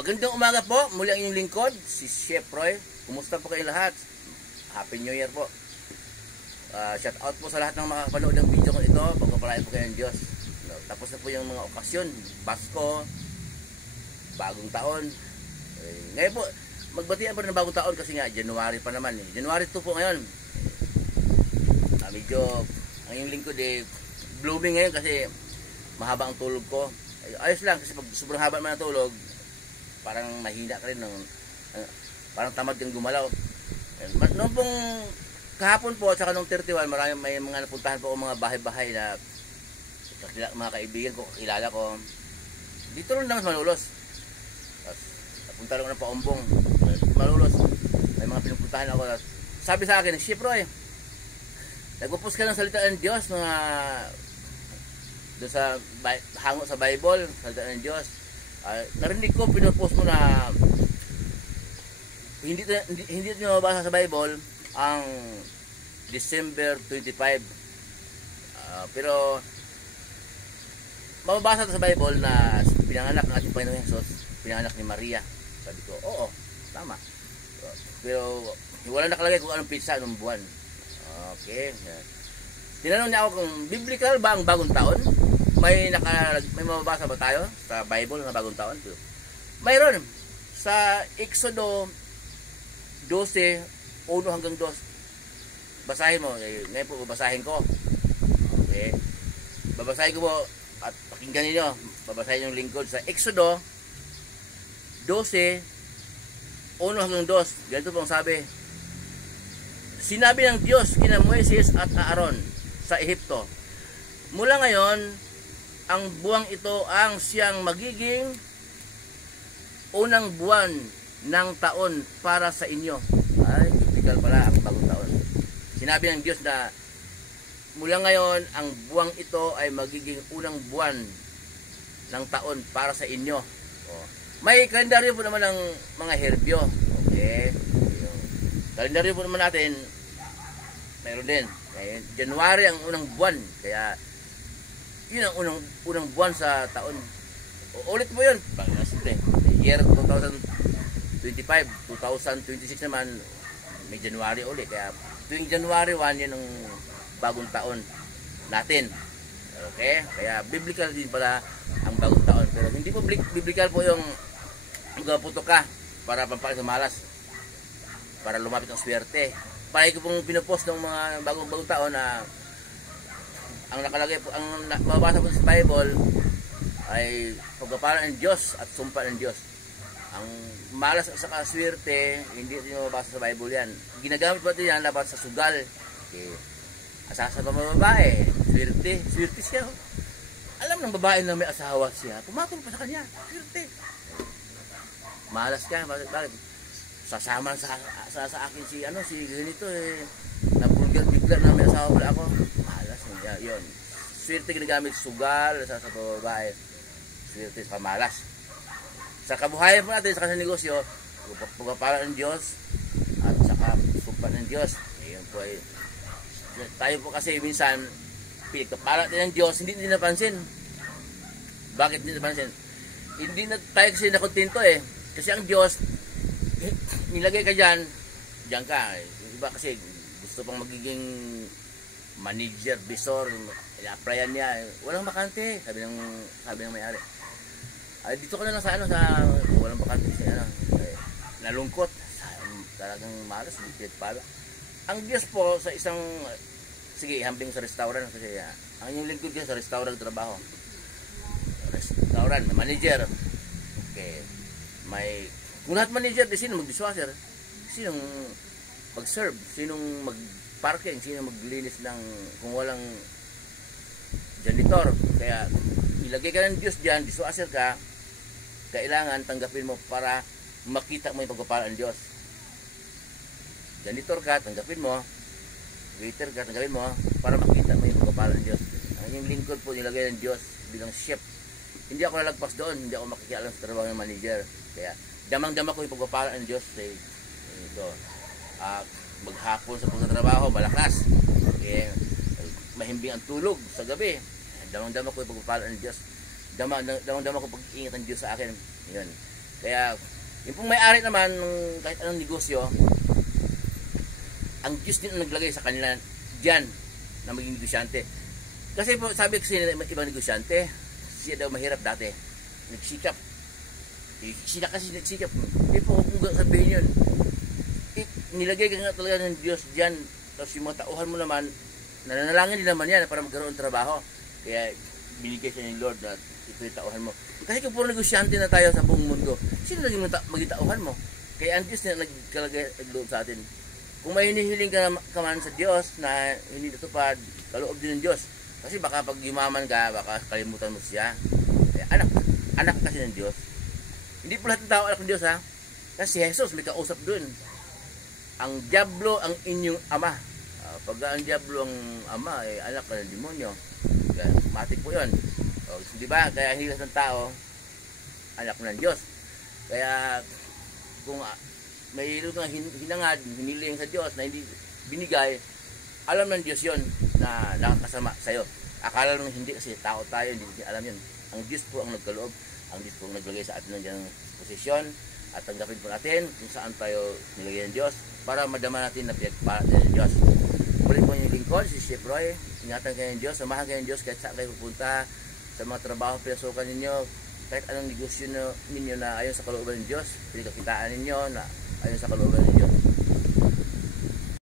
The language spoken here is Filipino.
Magandang umaga po, muli ang inyong lingkod, si Chef Roy. Kumusta po kayo lahat? Happy New Year po. Shout out po sa lahat ng makakapanood ng video ko ito. Pagpapalain po kayo ng Diyos. Tapos na po yung mga okasyon, Pasko, bagong taon. Ngayon po, magbatian pa ng bagong taon kasi nga, January pa naman. January 2 po ngayon. Medyo, ang inyong lingkod blooming ngayon kasi mahaba ang tulog ko. Ayos lang kasi pag sobrang haba naman ang tulog, parang mahina ka rin parang tamad kang gumalaw. Noong pong kahapon po at saka noong 31, may mga napuntahan po ako mga bahay-bahay na mga kaibigan ko, kakilala ko. Dito rin lang sa Malolos. Tapos napunta rin ako ng Paumbong, Malolos. May mga pinupuntahan ako. Sabi sa akin, Chef Roy, nagpo-post ka ng salita ng Diyos mga doon sa hango sa Bible, salita ng Diyos. Narinig ko, pinopost mo na hindi nyo mabasa sa Bible ang December 25. Pero mababasa sa Bible na pinanganak ng ating Panginoong Hesus, pinanganak ni Maria. Sabi ko, oo, tama. Pero wala nakalagay kung anong pizza, anong buwan. Okay. Tinanong niya ako kung biblical ba ang bagong taon? May mababasa ba tayo sa Bible na bagong taon? Mayroon. Sa Exodo 12, 1 hanggang 2. Basahin mo. Ngayon po babasahin ko. Okay. Babasahin ko po at pakinggan niyo. Babasahin yung lingkod sa Exodo 12, 1 hanggang 2. Ganito po ang sabi. Sinabi ng Diyos kina Moises at Aaron sa Ehipto, mula ngayon, ang buwang ito ang siyang magiging unang buwan ng taon para sa inyo. Ay, typical pala ang bagong taon. Sinabi ng Diyos na mula ngayon, ang buwang ito ay magiging unang buwan ng taon para sa inyo. May kalendaryo po naman ng mga Herbyo. Okay. Yung kalendaryo po naman natin, mayroon din. January ang unang buwan. Kaya yun ang unang buwan sa taon. Ulit mo yun. Year 2025, 2026 naman, may January ulit. Kaya tuwing January 1, yun ang bagong taon natin. Okay? Kaya biblical din pala ang bagong taon. Pero hindi po biblical po yung gaputo ka para pampakit sa malas. Para lumapit ang swerte. Parang ko pong pinopost ng mga bagong taon na ang nakalagay po, ang mababasa po sa Bible ay pagpapala ng Diyos at sumpa ng Diyos. Ang malas at saka swerte, hindi rin mababasa sa Bible yan. Ginagamit po ito yan dapat sa sugal. Okay. Asasa pa mga babae, swerte siya. Alam ng babae na may asawa siya, pumatol pa sa kanya, swerte. Malas ka, bakit? Sasama sa akin si ganito nabulgar-biglar na may asawa pala ako. Malas yun. Swerte ginagamit sugal sa babae. Swerte sa malas. Sa kabuhayan po natin, sa kanang negosyo, pagpapala ng Diyos at saka sumpa ng Diyos. Ayun po ay tayo po kasi minsan pinagpapala din ng Diyos, hindi din napansin. Bakit hindi napansin? Hindi na tayo kasi nakontento kasi ang Diyos nilagay ka dyan ka. Iba kasi gusto pang magiging manager, bisor, ina-applyan niya. Walang bakante, sabi ng may-ari. Dito ka na lang sa walang bakante siya. Nalungkot. Talagang malas, pinagpala. Ang Diyos po sa isang, sige, hambing sa restaurant kasi ang inyong lingkod sa restaurant trabaho. Restaurant, manager. Okay. Kung lahat manager, sino mag-dishwasher? Sinong mag-serve? Sinong mag-parking? Sinong maglinis kung walang janitor? Kaya ilagay ka ng Diyos dyan, dishwasher ka, kailangan tanggapin mo para makita mo yung pagpapala ng Diyos. Janitor ka, tanggapin mo. Waiter ka, tanggapin mo para makita mo yung pagpapala ng Diyos. Ang yung lingkod po nilagay ng Diyos bilang chef. Hindi ako nalagpas doon, hindi ako makikialam sa trabaho ng manager. Kaya damang-dama ko yung pagpapala ng Diyos. Ito, maghapon sa pagtatrabaho, malakas. Mahimbing ang tulog sa gabi. Damang-dama ko yung pagpapala ng Diyos. Damang-dama ko pag-iingat ng Diyos sa akin. Yun. Kaya, yung pong may-ari naman ng kahit anong negosyo, ang Diyos din ang naglagay sa kanila diyan na maging negosyante. Kasi po, sabi ko sila ibang negosyante, siya daw mahirap dati. Nagsikap. Sila kasi nagsikap. Hindi po kung sabihin yun. Nilagay ka nga talaga ng Diyos diyan. Tapos yung mga tauhan mo naman, nananalangin din naman yan para magkaroon ng trabaho. Kaya binigay siya ng Lord na ito yung tauhan mo. Kasi kung puro negosyante na tayo sa buong mundo, sino naging maging tauhan mo? Kaya ang Diyos na nagkaloob sa atin. Kung may hinihiling ka man sa Diyos na hindi natupad, kaloob din ng Diyos. Kasi baka pag yumaman ka, baka kalimutan mo siya. Kaya anak kasi ng Diyos. Hindi po lahat ng tao anak ng Diyos ha. Kasi si Jesus may kausap dun. Ang diablo ang inyong ama. Pag ang diablo ang ama, anak ka ng demonyo. Kaya matik po yun. Di ba? Kaya hindi lahat ng tao anak ng Diyos. Kaya kung mayroon kang hinangad, hiniling sa Diyos na hindi binigay, alam ng Diyos yon na nakakasama sa'yo. Akala nung hindi kasi tao tayo, hindi alam yun. Ang Diyos po ang nagkaloob, ang Diyos po ang naglagay sa atin ng posisyon at tanggapin po natin kung saan tayo nilagay ng Diyos para madama natin na pinagpalat ng Diyos. Muli po yung lingkod, si Chef Roy, ingatan kayo ng Diyos, samahan kayo ng Diyos kahit saan kayo pupunta, sa mga trabaho pinasukan ninyo, kahit anong negosyo ninyo na ayon sa kalooban ng Diyos, pinagkakitaan ninyo na ayon sa kalooban ng Diyos.